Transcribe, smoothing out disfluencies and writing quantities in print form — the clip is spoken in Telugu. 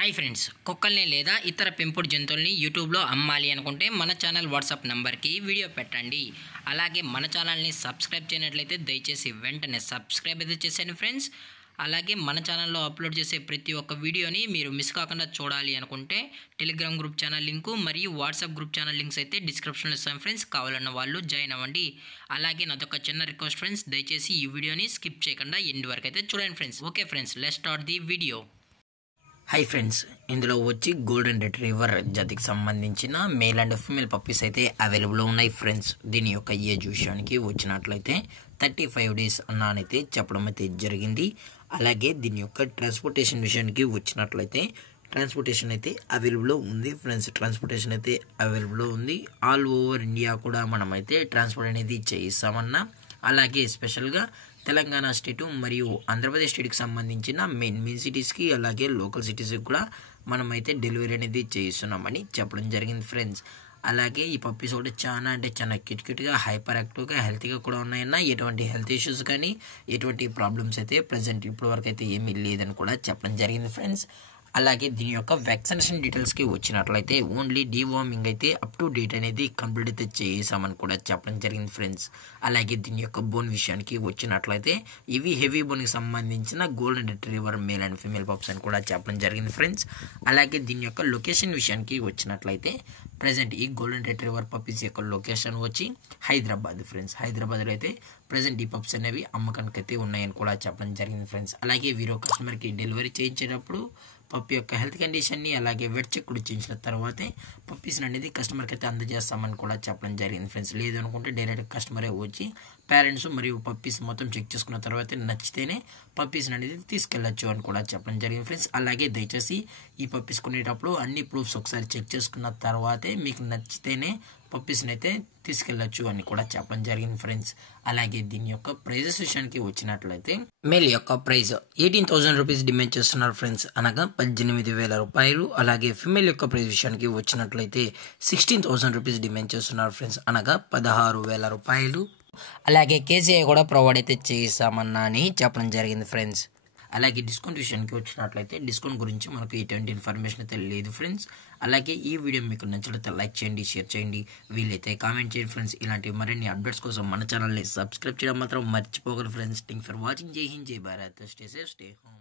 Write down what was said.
హాయ్ ఫ్రెండ్స్, కుక్కల్ని లేదా ఇతర పెంపుడు జంతువుల్ని యూట్యూబ్లో అమ్మాలి అనుకుంటే మన ఛానల్ వాట్సాప్ నెంబర్కి వీడియో పెట్టండి. అలాగే మన ఛానల్ని సబ్స్క్రైబ్ చేయనట్లయితే దయచేసి వెంటనే సబ్స్క్రైబ్ అయితే చేసేయండి ఫ్రెండ్స్. అలాగే మన ఛానల్లో అప్లోడ్ చేసే ప్రతి ఒక్క వీడియోని మీరు మిస్ కాకుండా చూడాలి అనుకుంటే టెలిగ్రామ్ గ్రూప్ ఛానల్ లింకు మరియు వాట్సాప్ గ్రూప్ ఛానల్ లింక్స్ అయితే డిస్క్రిప్షన్లో ఇస్తాను ఫ్రెండ్స్. కావాలన్న వాళ్ళు జాయిన్ అవ్వండి. అలాగే నాదొక చిన్న రిక్వెస్ట్ ఫ్రెండ్స్, దయచేసి ఈ వీడియోని స్కిప్ చేయకుండా ఎండ్ వరకు అయితే చూడండి friends. Okay friends, let's start the video. Hi friends, ఇందులో వచ్చి గోల్డెన్ రిట్రీవర్ జాతికి సంబంధించిన మేల్ అండ్ ఫీమేల్ పప్పీస్ అయితే అవైలబుల్ ఉన్నాయి ఫ్రెండ్స్. దీని యొక్క ఏజ్ విషయానికి వచ్చినట్లయితే 35 days అన్నానైతే చెప్పడం అయితే జరిగింది. అలాగే దీని యొక్క ట్రాన్స్పోర్టేషన్ విషయానికి వచ్చినట్లయితే ట్రాన్స్పోర్టేషన్ అయితే అవైలబుల్ ఉంది ఫ్రెండ్స్. ట్రాన్స్పోర్టేషన్ అయితే అవైలబుల్ ఉంది. ఆల్ ఓవర్ ఇండియా కూడా మనమైతే ట్రాన్స్పోర్ట్ అనేది చేయిస్తామన్నా. అలాగే స్పెషల్గా తెలంగాణ స్టేటు మరియు ఆంధ్రప్రదేశ్ స్టేట్కి సంబంధించిన మెయిన్ సిటీస్కి అలాగే లోకల్ సిటీస్కి కూడా మనమైతే డెలివరీ అనేది చేయిస్తున్నామని చెప్పడం జరిగింది ఫ్రెండ్స్. అలాగే ఈ పప్పీస్ కూడా చాలా క్యూట్గా హైపర్ యాక్టివ్గా హెల్తీగా కూడా ఉన్నాయన్న. ఎటువంటి హెల్త్ ఇష్యూస్ కానీ ఎటువంటి ప్రాబ్లమ్స్ అయితే ప్రజెంట్ ఇప్పటి వరకు అయితే ఏమీ లేదని కూడా చెప్పడం జరిగింది ఫ్రెండ్స్. అలాగే దీని యొక్క వ్యాక్సినేషన్ డీటెయిల్స్కి వచ్చినట్లయితే ఓన్లీ డీవార్మింగ్ అయితే అప్ టు డేట్ అనేది కంప్లీట్ అయితే చేసామని కూడా చెప్పడం జరిగింది ఫ్రెండ్స్. అలాగే దీని యొక్క బోన్ విషయానికి వచ్చినట్లయితే ఇవి హెవీ బోన్కి సంబంధించిన golden retriever male and female pups అని కూడా చెప్పడం జరిగింది ఫ్రెండ్స్. అలాగే దీని యొక్క లొకేషన్ విషయానికి వచ్చినట్లయితే ప్రజెంట్ ఈ గోల్డెన్ రిట్రీవర్ పప్పీస్ యొక్క లొకేషన్ వచ్చి హైదరాబాద్ ఫ్రెండ్స్. హైదరాబాద్లో అయితే ప్రజెంట్ ఈ పప్స్ అనేవి అమ్మకానికి అయితే ఉన్నాయని కూడా చెప్పడం జరిగింది ఫ్రెండ్స్. అలాగే వీరో కస్టమర్కి డెలివరీ చేయించేటప్పుడు పప్పి యొక్క హెల్త్ కండిషన్ని అలాగే వెట్ చెక్ కూడా చేయించిన తర్వాతే పప్పీస్ని అనేది కస్టమర్కి అయితే అందజేస్తామని కూడా చెప్పడం జరిగింది ఫ్రెండ్స్. లేదు అనుకుంటే డైరెక్ట్ కస్టమరే వచ్చి పేరెంట్స్ మరియు పప్పీస్ మొత్తం చెక్ చేసుకున్న తర్వాత నచ్చితేనే పప్పీస్ని అనేది తీసుకెళ్ళచ్చు అని కూడా చెప్పడం జరిగింది ఫ్రెండ్స్. అలాగే దయచేసి ఈ పప్పీస్ కొనేటప్పుడు అన్ని ప్రూఫ్స్ ఒకసారి చెక్ చేసుకున్న తర్వాతే మీకు నచ్చితేనే పప్పీస్ని అయితే తీసుకెళ్ళచ్చు అని కూడా చెప్పడం జరిగింది ఫ్రెండ్స్. అలాగే దీని యొక్క ప్రైజెస్ విషయానికి వచ్చినట్లయితే మేల్ యొక్క ప్రైస్ 18,000 రూపీస్ డిమాండ్ చేస్తున్నారు ఫ్రెండ్స్, అనగా 18,000 రూపాయలు. అలాగే ఫిమేల్ యొక్క ప్రైస్ విషయానికి వచ్చినట్లయితే 16,000 రూపీస్ డిమాండ్ చేస్తున్నారు ఫ్రెండ్స్, అనగా 16,000 రూపాయలు. అలాగే కేజీఐ కూడా ప్రొవైడ్ అయితే చేసామన్నా అని చెప్పడం జరిగింది ఫ్రెండ్స్. అలాగే డిస్కౌంట్ విషయానికి వచ్చినట్లయితే డిస్కౌంట్ గురించి మనకు ఎటువంటి ఇన్ఫర్మేషన్ అయితే లేదు ఫ్రెండ్స్. అలాగే ఈ వీడియో మీకు నచ్చినట్లయితే లైక్ చేయండి, షేర్ చేయండి, వీలైతే కామెంట్ చేయండి ఫ్రెండ్స్. ఇలాంటి మరిన్ని అప్డేట్స్ కోసం మన ఛానల్ని సబ్స్క్రైబ్ చేయడం మాత్రం మర్చిపోగలరు ఫ్రెండ్స్. Thank for watching. జై హింద్, జై Bharat. Stay safe, stay home.